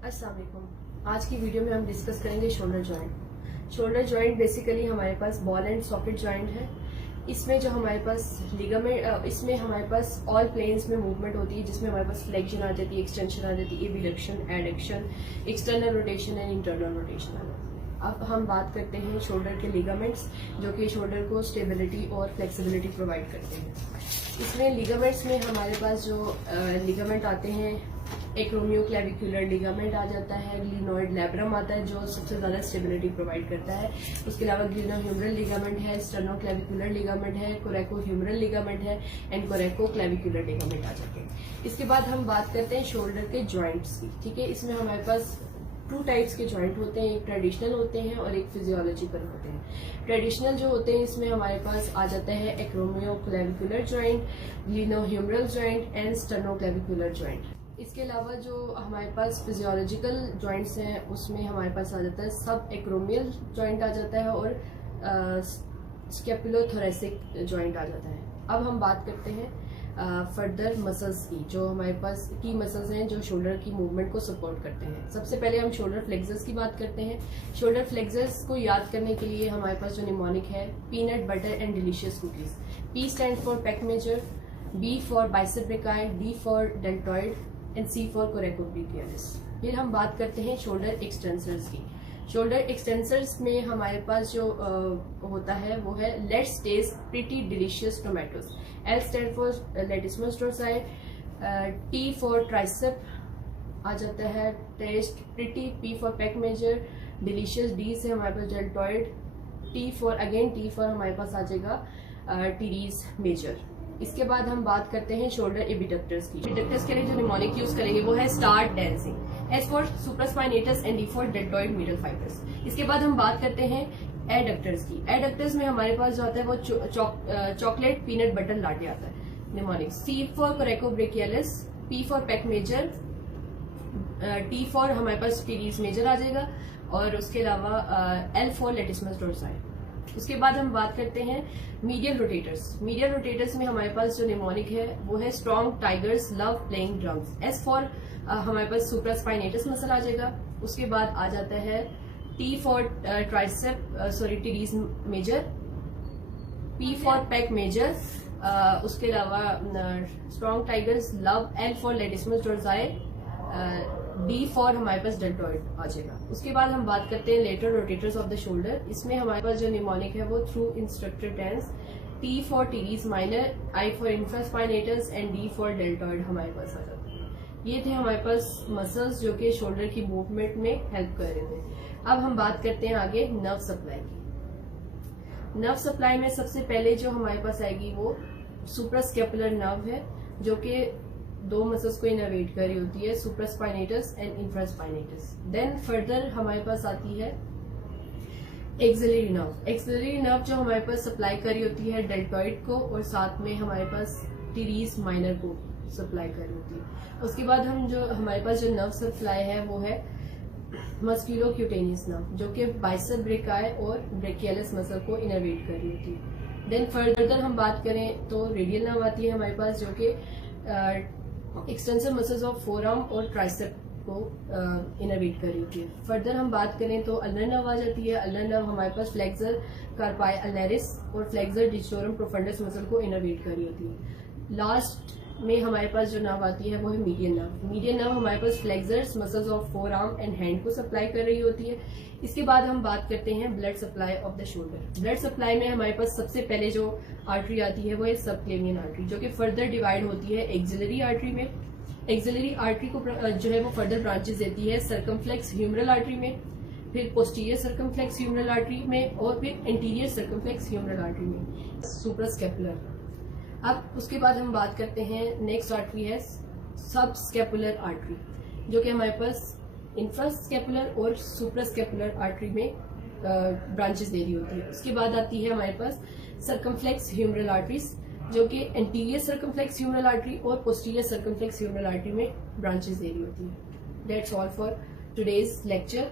अस्सलाम वालेकुम। आज की वीडियो में हम डिस्कस करेंगे shoulder joint. Shoulder joint basically हमारे पास बॉल एंड सॉकेट जॉइंट है। इसमें जो हमारे पास लिगामेंट, इसमें हमारे पास ऑल प्लेन्स में मूवमेंट होती है, जिसमें हमारे पास फ्लेक्शन आ जाती है, एक्सटेंशन आ जाती है, abduction, adduction, external rotation and internal rotation आ जाती है। अब हम बात करते हैं शोल्डर के लिगामेंट्स, जो कि शोल्डर को स्टेबिलिटी और फ्लेक्सिबिलिटी प्रोवाइड करते हैं। इसमें लिगामेंट्स में हमारे पास जो लिगामेंट आते हैं, एक्रोमियोक्लेविकुलर लिगामेंट आ जाता है, ग्लिनोइड लैब्रम आता है जो सबसे ज्यादा स्टेबिलिटी प्रोवाइड करता है। उसके अलावा ग्लिनोह्यूमरल लिगामेंट है, स्टर्नोक्लेविकुलर लिगामेंट है, कोरेकोह्यूमरल लिगामेंट है एंड कोरेकोक्लेविकुलर लिगामेंट आ जाते हैं। इसके बाद हम बात करते हैं शोल्डर के जॉइंट्स की। ठीक है, इसमें हमारे पास 2 टाइप्स के जॉइंट होते हैं, एक ट्रेडिशनल होते हैं और एक फिजियोलॉजिकल होते हैं। ट्रेडिशनल जो होते हैं इसमें हमारे पास आ जाता है acromioclavicular joint, glenohumeral joint and sternoclavicular joint. इसके अलावा जो हमारे पास फिजियोलॉजिकल जॉइंट्स हैं उसमें हमारे पास आ जाता है सब एक्रोमियल जॉइंट आ जाता है और स्केपुलोथोरेसिक जॉइंट आ जाता है। अब हम बात करते हैं फर्दर मसल्स की, जो हमारे पास की मसल्स हैं जो शोल्डर की मूवमेंट को सपोर्ट करते हैं। सबसे पहले हम शोल्डर फ्लेक्सर्स की बात करते हैं। शोल्डर फ्लेक्सर्स को याद करने के लिए हमारे पास जो निमोनिक है, peanut butter and delicious cookies. P stand for pec major, B for bicep brachii, D for deltoid and C for coracobrachialis. फिर हम बात करते हैं शोल्डर एक्सटेंसर्स की। शोल्डर एक्सटेंसर्स में हमारे पास जो होता है वो है let's taste pretty delicious tomatoes. L stand for latissimus dorsi, T for tricep आ जाता है, taste pretty, P for pec major, delicious, D से हमारे पास डेल्टॉइड, टी फॉर हमारे पास आ जाएगा टीरीज मेजर। इसके बाद हम बात करते हैं शोल्डर एबिडक्टर्स की। एबिडक्टर्स के लिए जो निमोनिक यूज करेंगे वो है star dancing, S for supraspinatus and D for deltoid middle fibres. इसके बाद हम बात करते हैं एडक्टर्स की। एडक्टर्स में हमारे पास जो आता है वो चॉकलेट पीनट बटर लाटे आता है mnemonic. C for coracobrachialis, P for pec major, T for हमारे पास टीरीज मेजर आ जाएगा और उसके अलावा एल फॉर लेटिसमस डोर्साई। उसके बाद हम बात करते हैं मीडियल रोटेटर्स। मीडियल रोटेटर्स में हमारे पास जो निमोनिक है वो है strong tigers love playing drums. S for हमारे पास सुप्रास्पाइनेटस मसल आ जाएगा। उसके बाद आ जाता है T for teres major, P for pec major, उसके अलावा strong tigers love, L for latissimus dorsi, D for हमारे पास डेल्टॉइड आ जाएगा। उसके बाद हम बात करते हैं lateral rotators of the shoulder. इसमें हमारे पास जो निमोनिक है वो through instructor tense, T for teres minor, I for infraspinatus and D for deltoid हमारे पास आ जाता है। ये थे हमारे पास मसल्स जो कि शोल्डर की मूवमेंट में हेल्प कर रहे थे। अब हम बात करते हैं आगे नर्व सप्लाई की। नर्व सप्लाई में सबसे पहले जो हमारे पास आएगी वो सुप्रास्केपुलर नर्व है, जो कि 2 मसल्स को इनर्वेट कर रही होती है, supraspinatus and infraspinatus. Then further हमारे पास आती है एक्सिलरी नर्व। एक्सिलरी नर्व जो हमारे पास सप्लाई कर रही होती है डेल्टॉइड को और साथ में हमारे पास टीरीज माइनर को सप्लाई कर रही होती है। उसके बाद हमारे पास जो नर्व सप्लाई है वो है मस्कुलोक्यूटेनियस नर्व, जो कि बाइसेप ब्रेकाई और ब्रेकियलिस मसल को इनर्वेट कर रही होती है। देन फर्दर हम बात करें तो रेडियल नर्व आती है हमारे पास, जो कि एक्सटेंसिव मसल्स ऑफ फोरआर्म और ट्राइसेप को इनर्वेट कर रही होती है। फर्दर हम बात करें तो अल्नर नर्व आ जाती है। अल्नर नर्व हमारे पास फ्लेक्सर कार्पाई अल्नरिस और फ्लेक्सर डिस्टोरम प्रोफंडस मसल को इनर्वेट कर रही होती है। लास्ट में हमारे पास जो नर्व आती है वो है मीडियन नर्व। मीडियन नर्व हमारे पास flexors muscles of forearm and hand को सप्लाई कर रही होती है। इसके बाद हम बात करते हैं blood supply of the shoulder. Blood supply में हमारे पास सबसे पहले जो आर्टरी आती है वो है सबक्लेवियन आर्टरी, जो कि फर्दर डिवाइड होती है एक्सिलरी आर्टरी में। एक्सिलरी आर्टरी को जो है वो फर्दर ब्रांचेस देती है सर्कमफ्लेक्स ह्यूमरल आर्टरी में, फिर पोस्टीरियर सर्कमफ्लेक्स ह्यूमरल आर्टरी में और फिर एंटीरियर सर्कमफ्लेक्स ह्यूमरल आर्टरी में, सुप्रास्केपुलर। अब उसके बाद हम बात करते हैं नेक्स्ट आर्टरी है सबस्केपुलर आर्टरी, जो कि हमारे पास इंफ्रास्केपुलर और सुप्रास्केपुलर आर्टरी में ब्रांचेस दे रही होती है। उसके बाद आती है हमारे पास सर्कमफ्लेक्स ह्यूमरल आर्टरीज, जो कि एंटीरियर सर्कमफ्लेक्स ह्यूमरल आर्टरी और पोस्टीरियर सर्कमफ्लेक्स ह्यूमरल आर्टरी में ब्रांचेस दे रही होती है। That's all for today's lecture.